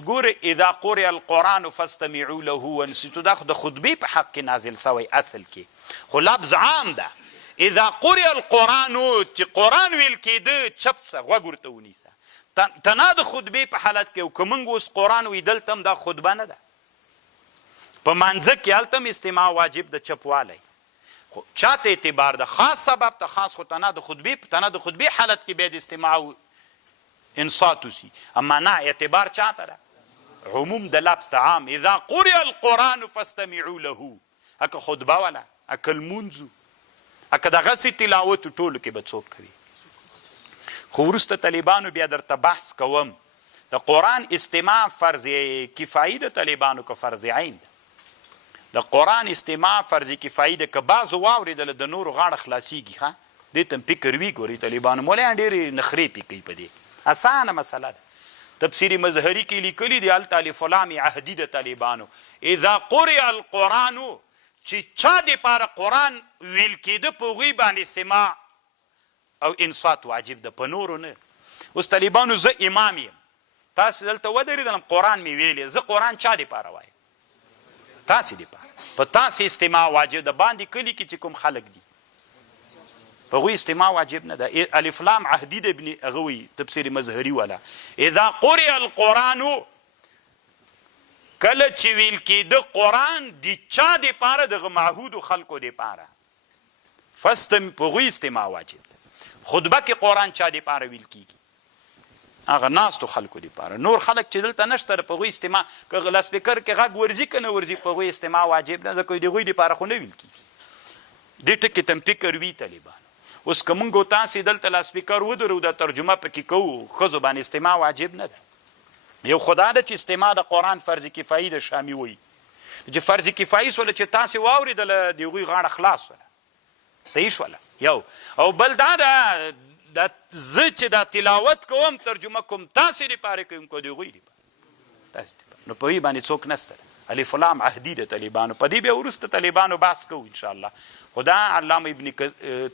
ګوره اذا قرئ القرآن فاستمعوا له وانصتوا، دا خو د خطبې په حق کې نازل سوی اصل کې، خو لفظ عام ده. اذا قرئ القرآن چې قرآن ویل کېده چپ سه غوږ ورته ونیسه. تنا د خطبې په حالت کې او که موږ اوس قرآن وي دلته هم دا خطبه نه ده. په مانځه کې هلته هم استماع واجب د چپوالی، خو چاته اعتبار ده خاص سبب ته خاص، خو تنا د خطبې حالت کې بیا د استماع انصات وسي. اما نه اعتبار چاته ده؟ عموم د لفظ ته عام. اذا قرئ القرآن فاستمعوا له، اکه خطبه ولا اکه لمونځ اکه دغسې تلاوت ټولو کې به څوک کوي. خو وروسته طالبانو بیا درته بحث کوم د قرآن استماع فرض کفایي د طالبانو که فرض عین ده. د قرآن استماع فرض کفایي ده، که بعضو واورېدله د نورو غاړه خلاصېږي. ښه دې ته هم فکر وي. ګورئ طالبانو مولایان ډېرې نخرې پې کوي په دې. اسانه مسله ده. تفسیر مظهري کې لیکلي دي هلته الف لام عهدي د طالبانو اذا قرئ القرآن، چې چا دپاره قرآن ویل کېده په هغوی باندې استماع او انصات واجب ده، په نورو نه. اوس طالبانو زه امام یم، تاسې دلته ودرېدلم قرآن مې ویلی، زه قرآن چا دپاره وایم؟ تاسې دپاره. په تاسې استماع واجب ده. باندې کلي کې چې کوم خلک دي په هغوی استماع واجب نه ده. الف لام عهدي د ابن هغه وایي تفسیر مظهري والا اذا قرئ القرآن، کله چې ویل کېده قرآن د چا دپاره؟ دغه معهودو خلکو دپاره. په هغوی استماع واجب ده. خطبه کې قرآن چا دپاره ویل کېږي؟ هغه ناستو خلکو دپاره. نور خلک چې دلته نشته په هغوی استماع، که لاسپیکر کې غږ ورځي که نه ورځي په هغوی استماع واجب نه ده، ځکه د هغوی دپاره خو نه ویل کېږي. دې ټکي ته هم فکر وي طالبانو. اوس که موږ تاسې دلته لاسپیکر ودرو د ترجمه پکې کوو، ښځو باندې استماع واجب نه ده. یو خو دا ده چې استماع د قرآن فرض کفایي ده. شامي وایي چې فرض کفایي سوله چې تاسې واورېدله د هغوی غاړه خلاص سوله، صحیح شوله یو. او بل دا ده زه چې دا تلاوت کوم ترجمه کوم تاسې دپاره کوم که د هغوی دپاره؟ تاسې دپاره. نو په هغوی باندې څوک نسته. الف لام عهدي د طالبانو. په دې بیا وروسته طالبانو بحث کوو انشاءالله. خو دا علامه ابن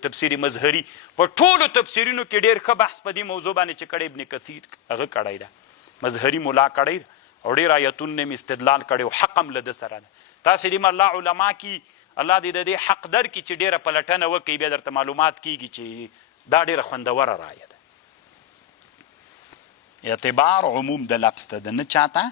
تفسیر مظهري په ټولو تفسیرونو کې ډېر ښه بحث په دې موضوع باندې چې کړی ابن کثیر هغه کړی ده، مظهري ملا کړی ده، او ډېر آیتونو نه استدلال کړی او حق هم له ده سره ده. تاسې دې الله علما کې الله دې د دې حق درکړي چې ډېره پلټنه وکړي، بیا درته معلومات کېږي چې دا ډېره خوندوره رایه ده. اعتبار عموم د لفظ ته ده، نه چاته